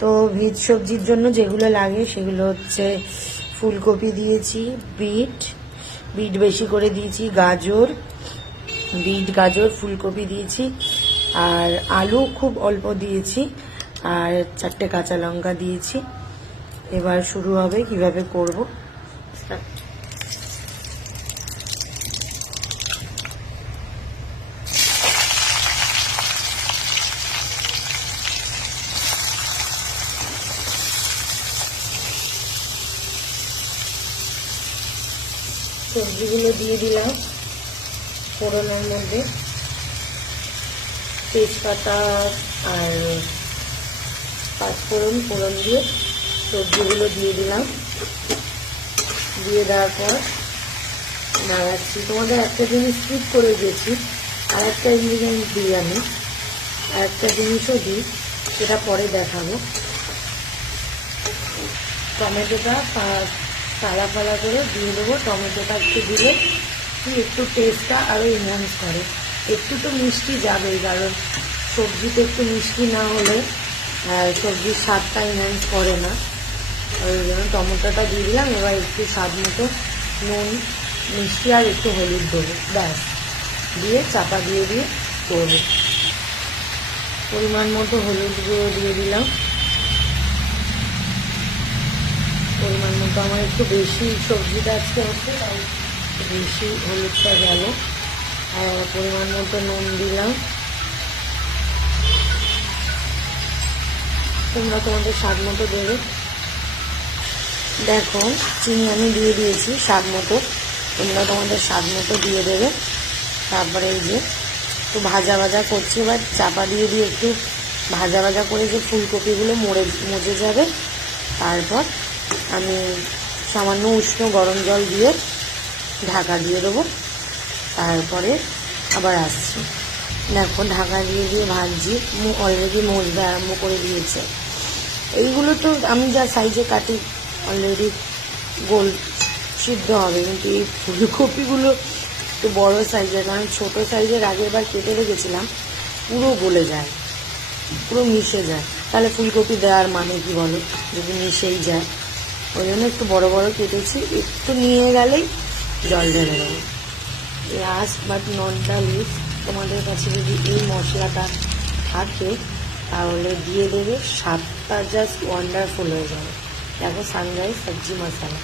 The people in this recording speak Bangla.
তো ভেজ সবজির জন্য যেগুলো লাগে সেগুলো হচ্ছে ফুলকপি দিয়েছি, বিট বেশি করে দিয়েছি, গাজর ফুলকপি দিয়েছি, আর আলু খুব অল্প দিয়েছি, আর 4টে কাঁচা লঙ্কা দিয়েছি। এবার শুরু হবে কিভাবে করব। সবজিগুলো দিয়ে দিলাম ফোড়নের মধ্যে, তেজপাতা আর পাঁচফোড়ন দিয়ে সবজিগুলো দিয়ে দিলাম। দিয়ে দেওয়ার পর নাড়াচ্ছি। তোমাদের একটা জিনিস স্কিপ করে দিয়েছি, আর একটা ইনগ্রিডিয়েন্ট দিই আমি, আর একটা জিনিসও দিই, সেটা পরে দেখাবো। টমেটোটা ফালা করে দিয়ে দেবো। টমেটোটা একটু দিলে একটু টেস্টটা আরও এনহ্যান্স করে। একটু তো মিষ্টি যাবেই, কারণ সবজিতে একটু মিষ্টি না হলে সবজির স্বাদটা এনহ্যান্স করে না। ওই জন্য টমেটোটা দিয়ে দিলাম। এবার একটু স্বাদ মতো নুন, মিষ্টি আর একটু হলুদ দেবো, ব্যাস। দিয়ে চাপা দিয়ে করবো। পরিমাণ মতো হলুদ গুঁড়ো দিয়ে দিলাম। পরিমাণ মতো, আমার একটু বেশি সবজিটা আজকে হচ্ছে, তাই বেশি হলুদটা গেল। আর পরিমাণ মতো নুন দিলাম। তোমরা তোমাদের স্বাদ মতো দেবে। দেখো, চিনি আমি দিয়ে দিয়েছি স্বাদ মতো, তোমরা তোমাদের স্বাদ মতো দিয়ে দেবে। তারপরে এই যে একটু ভাজা করছি। এবার চাপা দিয়ে একটু ভাজা করে যে ফুলকপিগুলো মজে যাবে, তারপর আমি সামান্য উষ্ণ গরম জল দিয়ে ঢাকা দিয়ে দেবো। তারপরে আবার আসছি। দেখো, ঢাকা দিয়ে ভাজছি। অলরেডি মজতে আরম্ভ করে দিয়েছে। এইগুলো তো আমি যা সাইজে কাটি অলরেডি গোল সিদ্ধ হবে, কিন্তু এই ফুলকপিগুলো একটু বড় সাইজের, কারণ ছোটো সাইজের আগের বার কেটে রেখেছিলাম, পুরো গলে যায়, পুরো মিশে যায়। তাহলে ফুলকপি দেওয়ার মানে কি বলো, যদি মিশেই যায়। ওই জন্য একটু বড় কেটেছি। একটু নিয়ে গেলেই জল ঢেলে দেবো। Last but not the least, তোমাদের কাছে যদি এই মশলাটা থাকে তাহলে দিয়ে দেবে, স্বাদটা জাস্ট ওয়ান্ডারফুল হয়ে যাবে। দেখো, সানরাইজ সবজি মশলা।